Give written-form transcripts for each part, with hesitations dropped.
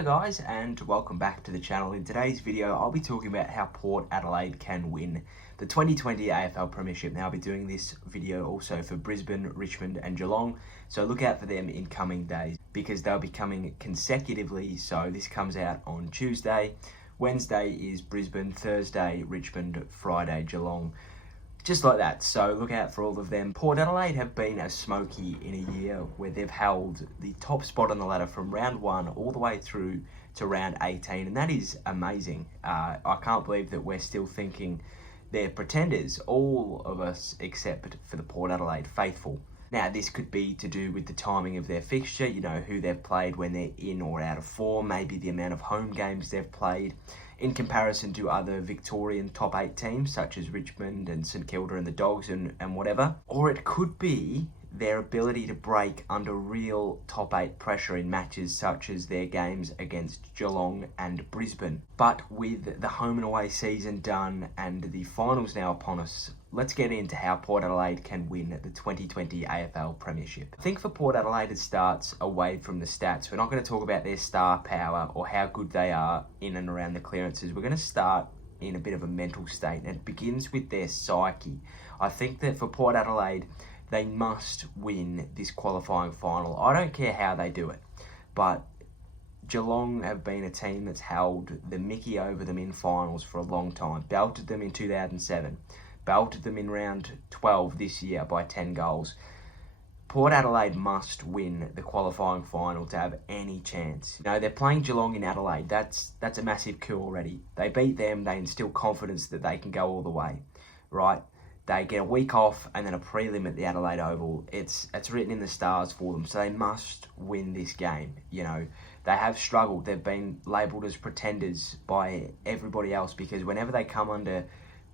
Hello guys and welcome back to the channel. In today's video I'll be talking about how Port Adelaide can win the 2020 AFL Premiership. Now I'll be doing this video also for Brisbane, Richmond and Geelong, so look out for them in coming days because they'll be coming consecutively. So this comes out on Tuesday, Wednesday is Brisbane, Thursday Richmond, Friday Geelong. Just like that, so look out for all of them. Port Adelaide have been a smoky in a year where they've held the top spot on the ladder from round 1 all the way through to round 18, and that is amazing. I can't believe that we're still thinking they're pretenders, all of us except for the Port Adelaide faithful. Now this could be to do with the timing of their fixture, you know, who they've played when they're in or out of form, maybe the amount of home games they've played in comparison to other Victorian top 8 teams such as Richmond and St Kilda and the Dogs and whatever. Or it could be their ability to break under real top 8 pressure in matches such as their games against Geelong and Brisbane. But with the home and away season done and the finals now upon us, let's get into how Port Adelaide can win the 2020 AFL Premiership. I think for Port Adelaide it starts away from the stats. We're not going to talk about their star power or how good they are in and around the clearances. We're going to start in a bit of a mental state, and it begins with their psyche. I think that for Port Adelaide, they must win this qualifying final. I don't care how they do it, but Geelong have been a team that's held the mickey over them in finals for a long time. Belted them in 2007. Belted them in round 12 this year by 10 goals. Port Adelaide must win the qualifying final to have any chance. You know, they're playing Geelong in Adelaide. That's a massive coup already. They beat them, they instill confidence that they can go all the way, right? They get a week off and then a prelim at the Adelaide Oval. It's written in the stars for them, so they must win this game. You know, they have struggled. They've been labelled as pretenders by everybody else because whenever they come under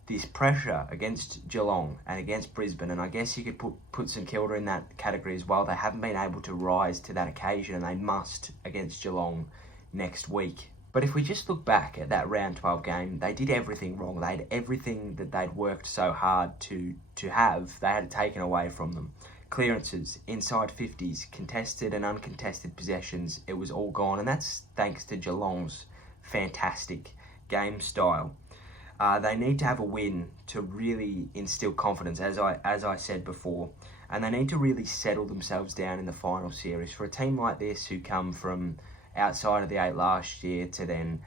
this pressure against Geelong and against Brisbane, and I guess you could put St Kilda in that category as well, they haven't been able to rise to that occasion, and they must against Geelong next week. But if we just look back at that round 12 game, they did everything wrong. They had everything that they'd worked so hard to have, they had it taken away from them. Clearances, inside 50s, contested and uncontested possessions, it was all gone. And that's thanks to Geelong's fantastic game style. They need to have a win to really instill confidence, as I said before. And they need to really settle themselves down in the final series. For a team like this who come from outside of the 8 last year to then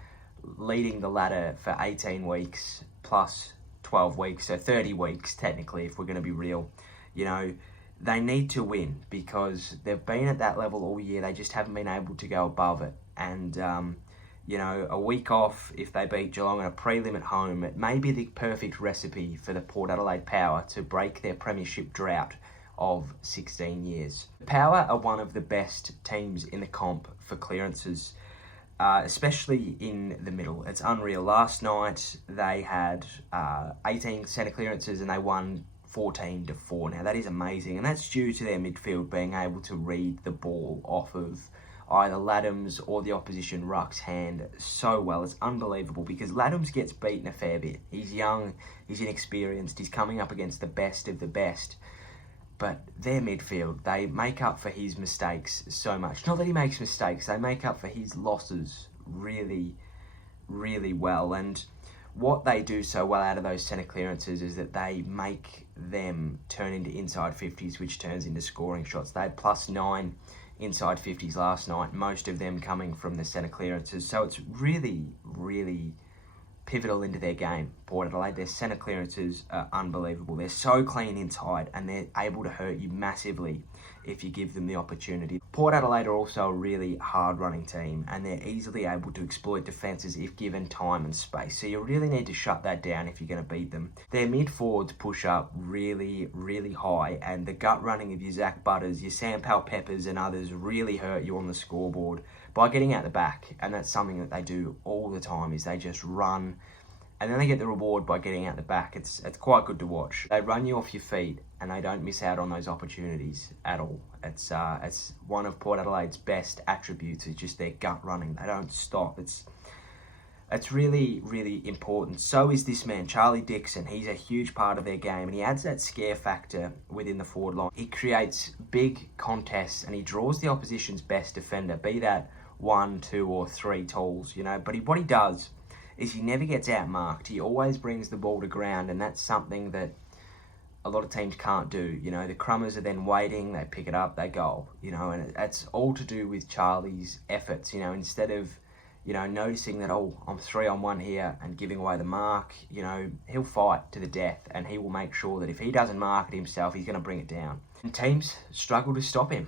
leading the ladder for 18 weeks plus 12 weeks, so 30 weeks technically if we're going to be real, you know, they need to win because they've been at that level all year. They just haven't been able to go above it. And, you know, a week off if they beat Geelong and a prelim at home, it may be the perfect recipe for the Port Adelaide Power to break their premiership drought of 16 years. Power are one of the best teams in the comp for clearances, especially in the middle. It's unreal. Last night they had 18 centre clearances and they won 14-4. Now that is amazing, and that's due to their midfield being able to read the ball off of either Laddams or the opposition ruck's hand so well. It's unbelievable because Laddams gets beaten a fair bit. He's young, he's inexperienced, he's coming up against the best of the best. But their midfield, they make up for his mistakes so much. Not that he makes mistakes, they make up for his losses really, really well. And what they do so well out of those centre clearances is that they make them turn into inside 50s, which turns into scoring shots. They had +9 inside 50s last night, most of them coming from the centre clearances. So it's really, really pivotal into their game. Port Adelaide, their centre clearances are unbelievable. They're so clean inside and they're able to hurt you massively if you give them the opportunity. Port Adelaide are also a really hard running team and they're easily able to exploit defences if given time and space. So you really need to shut that down if you're going to beat them. Their mid forwards push up really, really high, and the gut running of your Zach Butters, your Sam Powell-Peppers and others really hurt you on the scoreboard by getting out the back. And that's something that they do all the time, is they just run and then they get the reward by getting out the back. It's quite good to watch. They run you off your feet and they don't miss out on those opportunities at all. It's one of Port Adelaide's best attributes, is just their gut running. They don't stop. It's really, really important. So is this man, Charlie Dixon. He's a huge part of their game and he adds that scare factor within the forward line. He creates big contests and he draws the opposition's best defender, be that 1, 2 or 3 talls, you know. But what he does is he never gets outmarked. He always brings the ball to ground, and that's something that a lot of teams can't do. You know, the crummers are then waiting, they pick it up, they goal, you know, and that's all to do with Charlie's efforts, you know. Instead of, you know, noticing that, oh, I'm 3-on-1 here and giving away the mark, you know, he'll fight to the death, and he will make sure that if he doesn't mark it himself, he's going to bring it down. And teams struggle to stop him,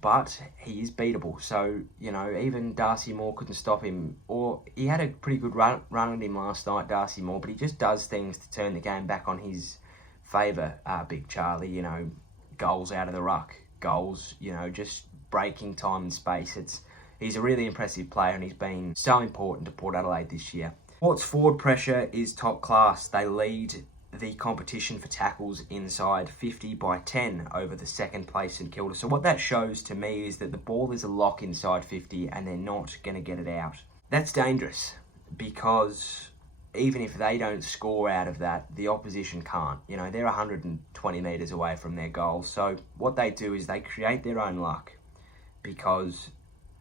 but he is beatable. So, you know, even Darcy Moore couldn't stop him, or he had a pretty good run at him last night, Darcy Moore, but he just does things to turn the game back on his favour, Big Charlie. You know, goals out of the ruck, goals, you know, just breaking time and space. He's a really impressive player, and he's been so important to Port Adelaide this year. Port's forward pressure is top class. They lead the competition for tackles inside 50 by 10 over the second place St Kilda. So what that shows to me is that the ball is a lock inside 50 and they're not going to get it out. That's dangerous, because even if they don't score out of that, the opposition can't. You know, they're 120 metres away from their goal. So what they do is they create their own luck because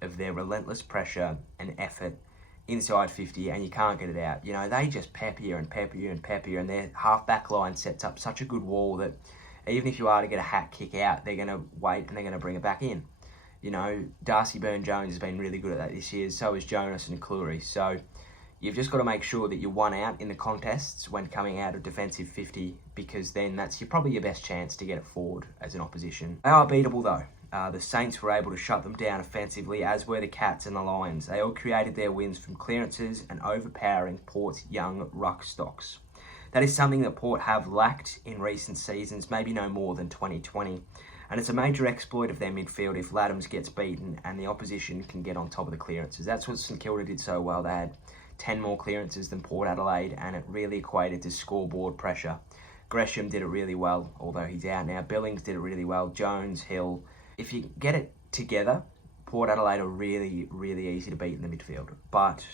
of their relentless pressure and effort inside 50, and you can't get it out. You know, they just pep you and pep you and pep you, and their half-back line sets up such a good wall that even if you are to get a hat kick out, they're going to wait and they're going to bring it back in. You know, Darcy Byrne-Jones has been really good at that this year, so is Jonas and Cleary. So you've just got to make sure that you're one out in the contests when coming out of defensive 50, because then that's probably your best chance to get it forward as an opposition. They are beatable though. The Saints were able to shut them down offensively, as were the Cats and the Lions. They all created their wins from clearances and overpowering Port's young ruck stocks. That is something that Port have lacked in recent seasons, maybe no more than 2020. And it's a major exploit of their midfield if Laddams gets beaten and the opposition can get on top of the clearances. That's what St Kilda did so well. They had 10 more clearances than Port Adelaide, and it really equated to scoreboard pressure. Gresham did it really well, although he's out now. Billings did it really well. Jones, Hill. If you get it together, Port Adelaide are really, really easy to beat in the midfield, but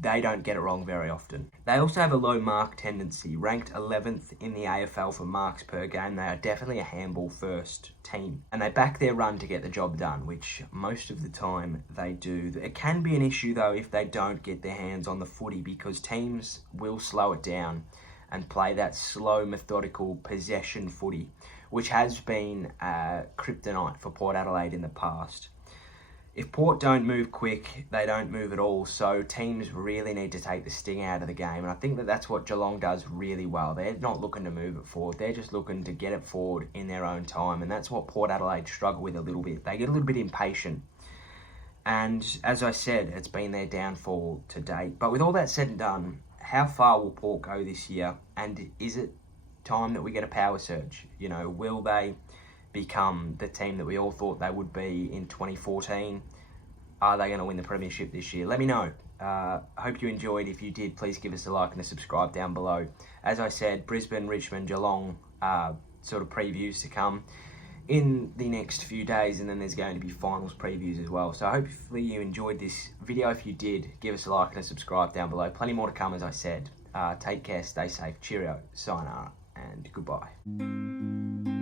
they don't get it wrong very often. They also have a low mark tendency, ranked 11th in the AFL for marks per game. They are definitely a handball first team, and they back their run to get the job done, which most of the time they do. It can be an issue though if they don't get their hands on the footy, because teams will slow it down and play that slow, methodical possession footy, which has been kryptonite for Port Adelaide in the past. If Port don't move quick, they don't move at all, so teams really need to take the sting out of the game, and I think that that's what Geelong does really well. They're not looking to move it forward, they're just looking to get it forward in their own time, and that's what Port Adelaide struggle with a little bit. They get a little bit impatient, and as I said, it's been their downfall to date. But with all that said and done, how far will Port go this year, and is it time that we get a power surge? You know, will they become the team that we all thought they would be in 2014? Are they going to win the Premiership this year? Let me know. I hope you enjoyed. If you did, please give us a like and a subscribe down below. As I said, Brisbane, Richmond, Geelong sort of previews to come in the next few days, and then there's going to be finals previews as well. So hopefully you enjoyed this video. If you did, give us a like and a subscribe down below. Plenty more to come, as I said. Take care, stay safe, cheerio, sayonara, and goodbye.